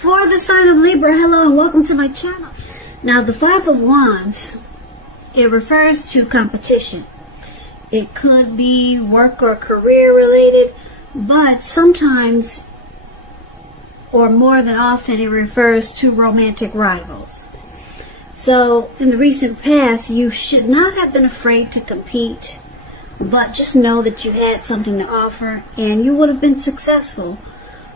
For the sign of Libra, hello and welcome to my channel. Now the Five of Wands, it refers to competition. It could be work or career related, but sometimes, or more than often, it refers to romantic rivals. So in the recent past, you should not have been afraid to compete, but just know that you had something to offer and you would have been successful.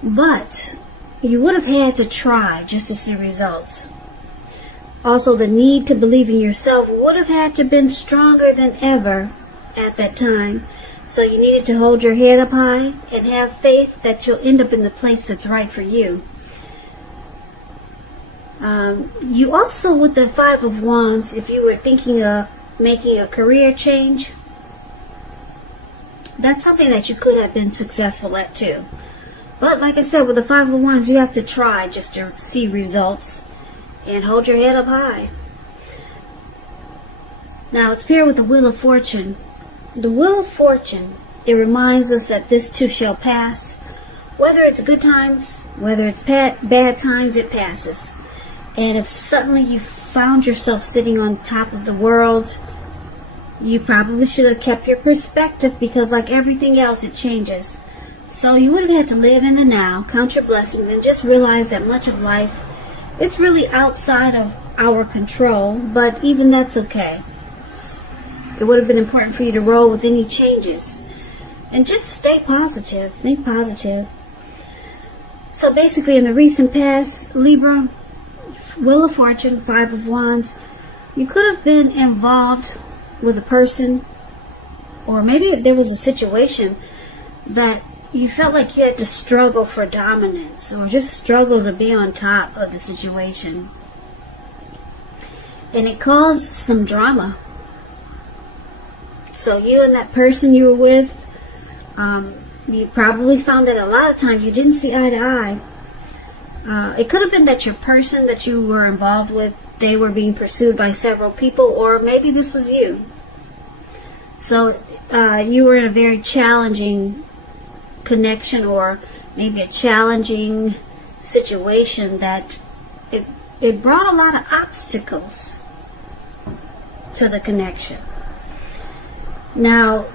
But you would have had to try just to see results. Also, the need to believe in yourself would have had to been stronger than ever at that time. So you needed to hold your head up high and have faith that you'll end up in the place that's right for you. You also, with the Five of Wands, if you were thinking of making a career change, that's something that you could have been successful at too. But like I said, with the Five of Wands, you have to try just to see results and hold your head up high. Now it's paired with the Wheel of Fortune. The Wheel of Fortune, it reminds us that this too shall pass. Whether it's good times, whether it's bad times, it passes. And if suddenly you found yourself sitting on top of the world, you probably should have kept your perspective, because like everything else, it changes. So you would have had to live in the now, count your blessings, and just realize that much of life, it's really outside of our control, but even that's okay. It would have been important for you to roll with any changes. And just stay positive. Think positive. So basically, in the recent past, Libra, Wheel of Fortune, Five of Wands, you could have been involved with a person, or maybe there was a situation that you felt like you had to struggle for dominance, or just struggle to be on top of the situation. And it caused some drama. So you and that person you were with, you probably found that a lot of times you didn't see eye to eye. It could have been that your person that you were involved with, they were being pursued by several people, or maybe this was you. So you were in a very challenging connection, or maybe a challenging situation that it brought a lot of obstacles to the connection. Now,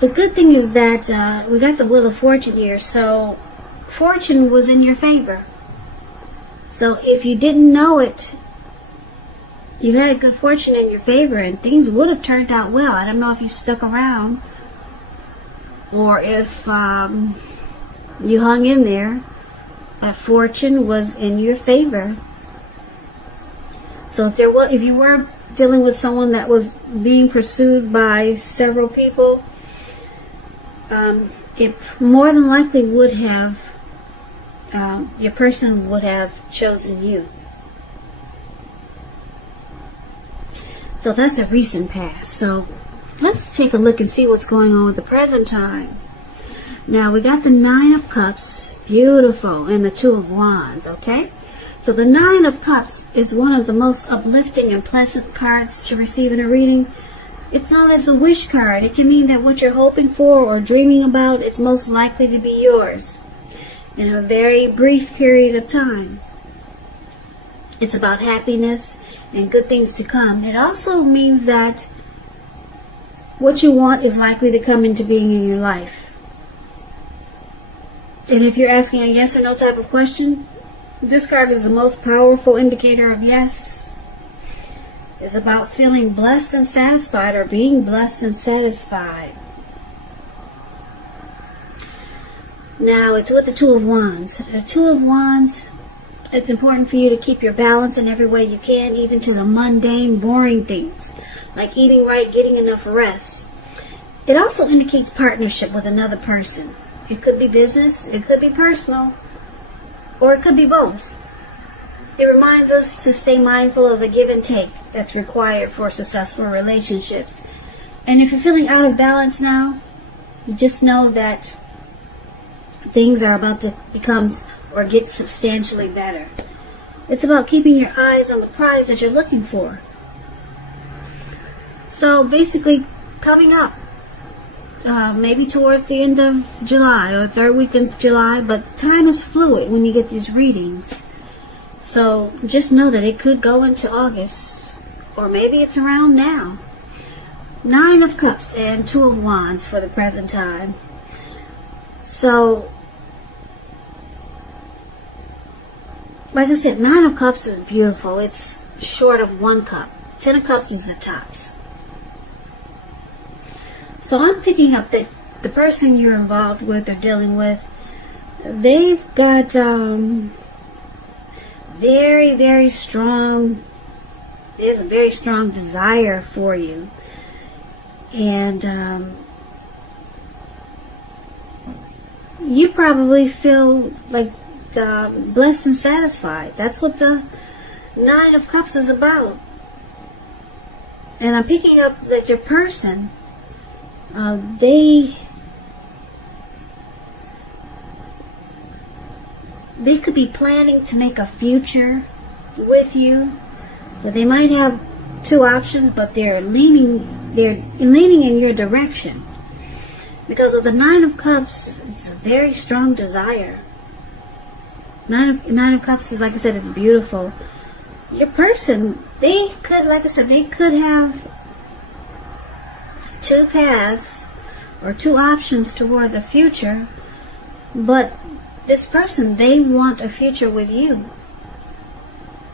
the good thing is that we got the Wheel of Fortune here, so fortune was in your favor. So if you didn't know it, you had good fortune in your favor, and things would have turned out well. I don't know if you stuck around, or if you hung in there. Fortune was in your favor. So if you were dealing with someone that was being pursued by several people, it more than likely would have, your person would have chosen you. So that's a recent past. So let's take a look and see what's going on with the present time. Now we got the Nine of Cups, beautiful, and the Two of Wands, okay? So the Nine of Cups is one of the most uplifting and pleasant cards to receive in a reading. It's known as a wish card. It can mean that what you're hoping for or dreaming about, it's most likely to be yours in a very brief period of time. It's about happiness and good things to come. It also means that what you want is likely to come into being in your life. And if you're asking a yes or no type of question, this card is the most powerful indicator of yes. It's about feeling blessed and satisfied, or being blessed and satisfied. Now it's with the Two of Wands. The Two of Wands, it's important for you to keep your balance in every way you can, even to the mundane, boring things, like eating right, getting enough rest. It also indicates partnership with another person. It could be business, it could be personal, or it could be both. It reminds us to stay mindful of the give and take that's required for successful relationships. And if you're feeling out of balance now, just know that things are about to become or get substantially better. It's about keeping your eyes on the prize that you're looking for. So basically, coming up, maybe towards the end of July or third week in July, but time is fluid when you get these readings. So just know that it could go into August, or maybe it's around now. 9 of Cups and 2 of Wands for the present time. So, like I said, 9 of Cups is beautiful. It's short of 1 cup. 10 of Cups is the tops. So I'm picking up that the person you're involved with or dealing with, they've got very, very strong, there's a very strong desire for you. And you probably feel like blessed and satisfied. That's what the 9 of Cups is about. And I'm picking up that your person, they could be planning to make a future with you, but they might have 2 options, but they're leaning in your direction. Because of the 9 of Cups, it's a very strong desire. 9 of Cups is, like I said, it's beautiful. Your person, they could, like I said, they could have 2 paths or 2 options towards a future, but this person, they want a future with you.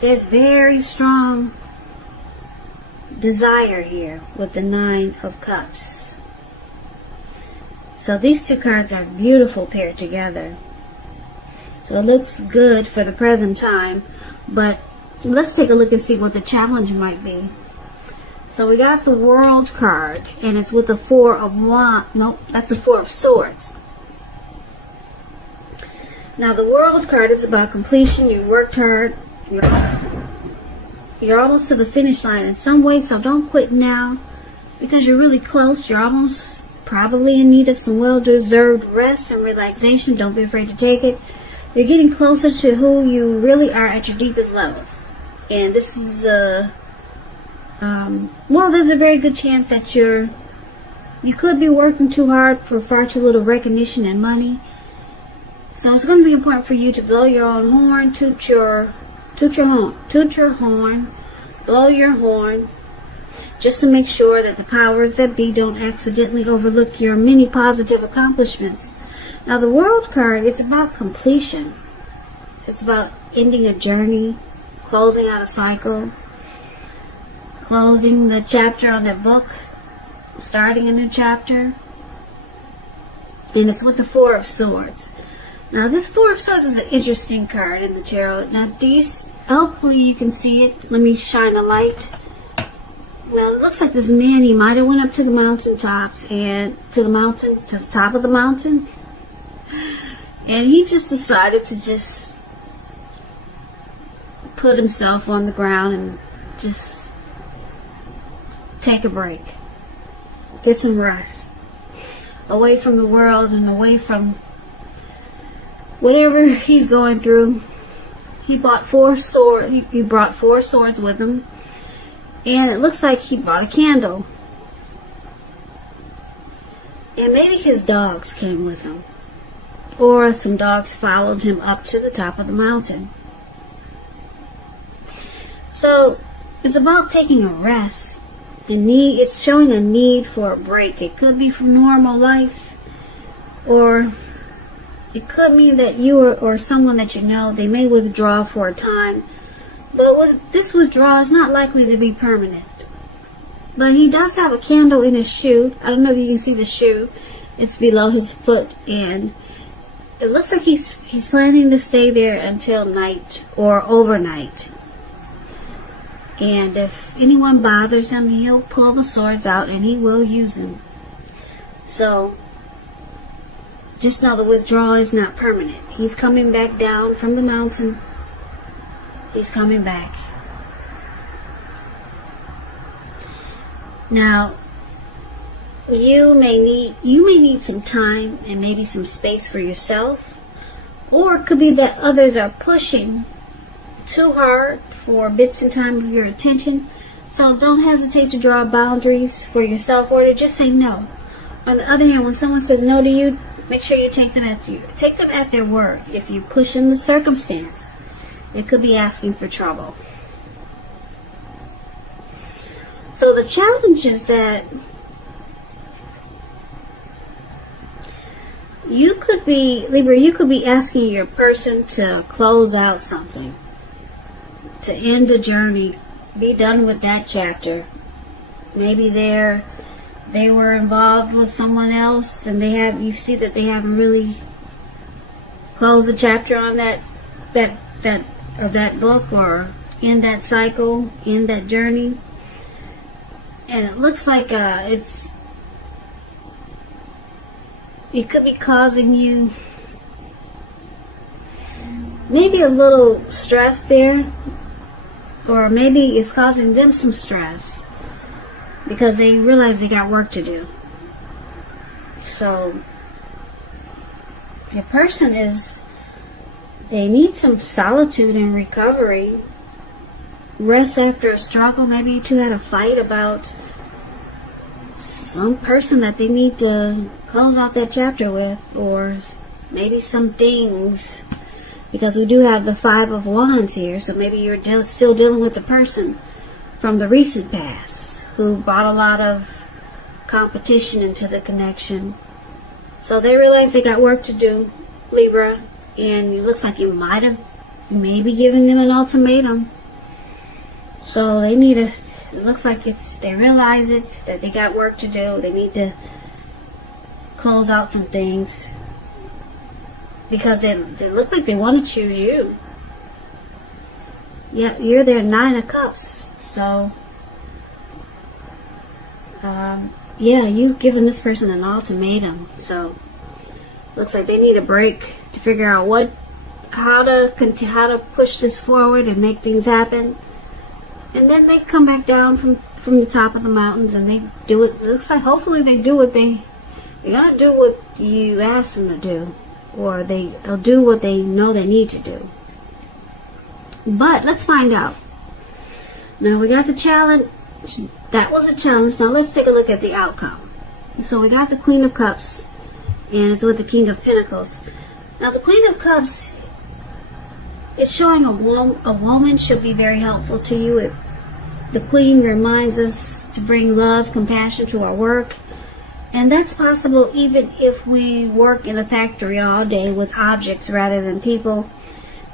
There's very strong desire here with the 9 of Cups. So these 2 cards are beautiful paired together. So it looks good for the present time, but let's take a look and see what the challenge might be. So we got the World card, and it's with the 4 of Wands. Nope, that's a 4 of Swords. Now the World card is about completion. You worked hard. You're almost to the finish line in some way, so don't quit now, because you're really close. You're almost probably in need of some well-deserved rest and relaxation. Don't be afraid to take it. You're getting closer to who you really are at your deepest levels. And this is well, there's a very good chance that you could be working too hard for far too little recognition and money. So it's going to be important for you to blow your own horn, toot your horn, blow your horn, just to make sure that the powers that be don't accidentally overlook your many positive accomplishments. Now the World card, it's about completion. It's about ending a journey, closing out a cycle, closing the chapter on that book, starting a new chapter. And it's with the 4 of Swords. Now this 4 of Swords is an interesting card in the tarot. Now these, hopefully you can see it. Let me shine a light. Now it looks like this man, he might have went up to the mountaintops and to the top of the mountain. And he just decided to just put himself on the ground and just take a break. Get some rest. Away from the world and away from whatever he's going through. He bought 4 swords. He brought 4 swords with him. And it looks like he brought a candle. And maybe his dogs came with him. Or some dogs followed him up to the top of the mountain. So it's about taking a rest. It's showing a need for a break. It could be from normal life, or it could mean that you or someone that you know, they may withdraw for a time. But with this withdrawal, it's not likely to be permanent. But he does have a candle in his shoe. I don't know if you can see the shoe. It's below his foot, and it looks like he's planning to stay there until night or overnight. And if anyone bothers him, he'll pull the swords out and he will use them. So just know the withdrawal is not permanent. He's coming back down from the mountain. He's coming back. Now, you may need some time and maybe some space for yourself, or it could be that others are pushing too hard for bits and time of your attention. So don't hesitate to draw boundaries for yourself, or to just say no. On the other hand, when someone says no to you, make sure you take them at their word. If you push in the circumstance, It could be asking for trouble. So the challenge is that you could be, Libra, you could be asking your person to close out something, to end a journey, be done with that chapter. Maybe they were involved with someone else, and you see that they haven't really closed the chapter on that book, or in that cycle, in that journey. And it looks like it could be causing you maybe a little stress there, or maybe it's causing them some stress because they realize they got work to do. So your person they need some solitude and recovery, rest after a struggle. Maybe you two had a fight about some person that they need to close out that chapter with, or maybe some things, because we do have the Five of Wands here. So maybe you're still dealing with the person from the recent past who brought a lot of competition into the connection. So they realize they got work to do, Libra, and it looks like you might have maybe given them an ultimatum. So they need it looks like they realize it, that they got work to do. They need to close out some things, because they look like they want to choose you. Yeah, you're their Nine of Cups. So, yeah, you've given this person an ultimatum. So, looks like they need a break to figure out how to push this forward and make things happen. And then they come back down from the top of the mountains, and they do it. It looks like hopefully they do what they're gonna do what you ask them to do, or they'll do what they know they need to do. But let's find out. Now we got the challenge. That was a challenge. Now let's take a look at the outcome. So we got the Queen of Cups, and it's with the King of Pentacles. Now the Queen of Cups, it's showing a woman should be very helpful to you. The Queen reminds us to bring love, compassion to our work. And that's possible even if we work in a factory all day with objects rather than people.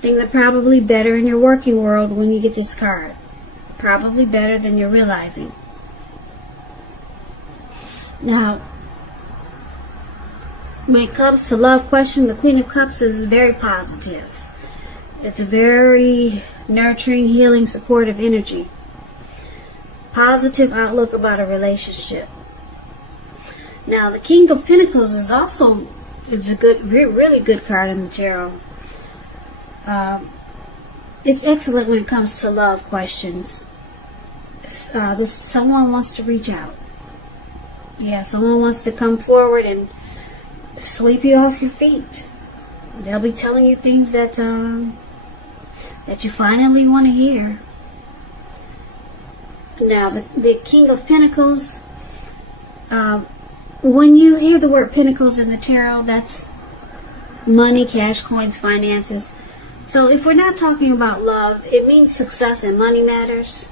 Things are probably better in your working world when you get this card. Probably better than you're realizing. Now, when it comes to love question, the Queen of Cups is very positive. It's a very nurturing, healing, supportive energy. Positive outlook about a relationship. Now, the King of Pentacles is also a good, really good card in the tarot. It's excellent when it comes to love questions. Someone wants to reach out. Yeah, someone wants to come forward and sweep you off your feet. They'll be telling you things that you finally want to hear. Now, the King of Pentacles, when you hear the word Pentacles in the tarot, that's money, cash, coins, finances. So if we're not talking about love, it means success and money matters.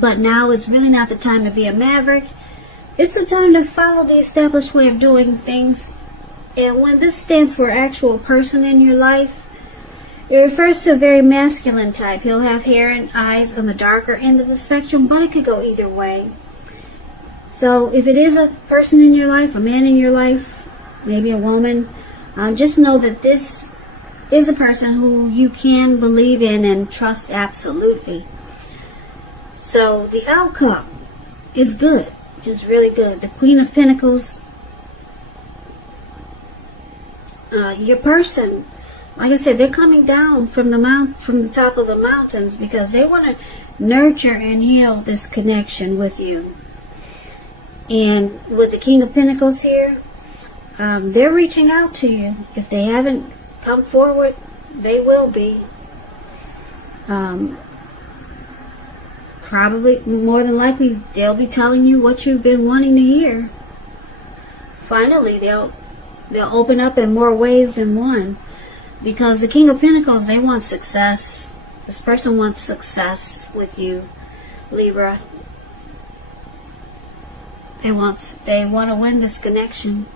But now is really not the time to be a maverick. It's the time to follow the established way of doing things. And when this stands for actual person in your life, it refers to a very masculine type. He'll have hair and eyes on the darker end of the spectrum, but it could go either way. So if it is a person in your life, a man in your life, maybe a woman, just know that this is a person who you can believe in and trust absolutely. So the outcome is good. It's really good. The Queen of Pentacles, your person, like I said, they're coming down from the top of the mountains because they want to nurture and heal this connection with you. And with the King of Pentacles here, they're reaching out to you. If they haven't come forward, they will be. Probably, more than likely, they'll be telling you what you've been wanting to hear. Finally, they'll open up in more ways than one. Because the King of Pentacles, they want success. This person wants success with you, Libra. They want to win this connection.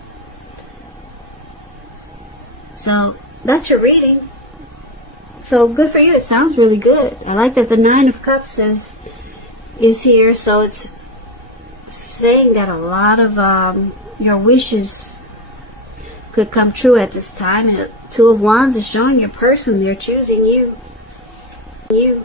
So that's your reading. So good for you. It sounds really good. I like that the Nine of Cups is here. So it's saying that a lot of your wishes could come true at this time. And Two of Wands is showing your person. They're choosing you. You.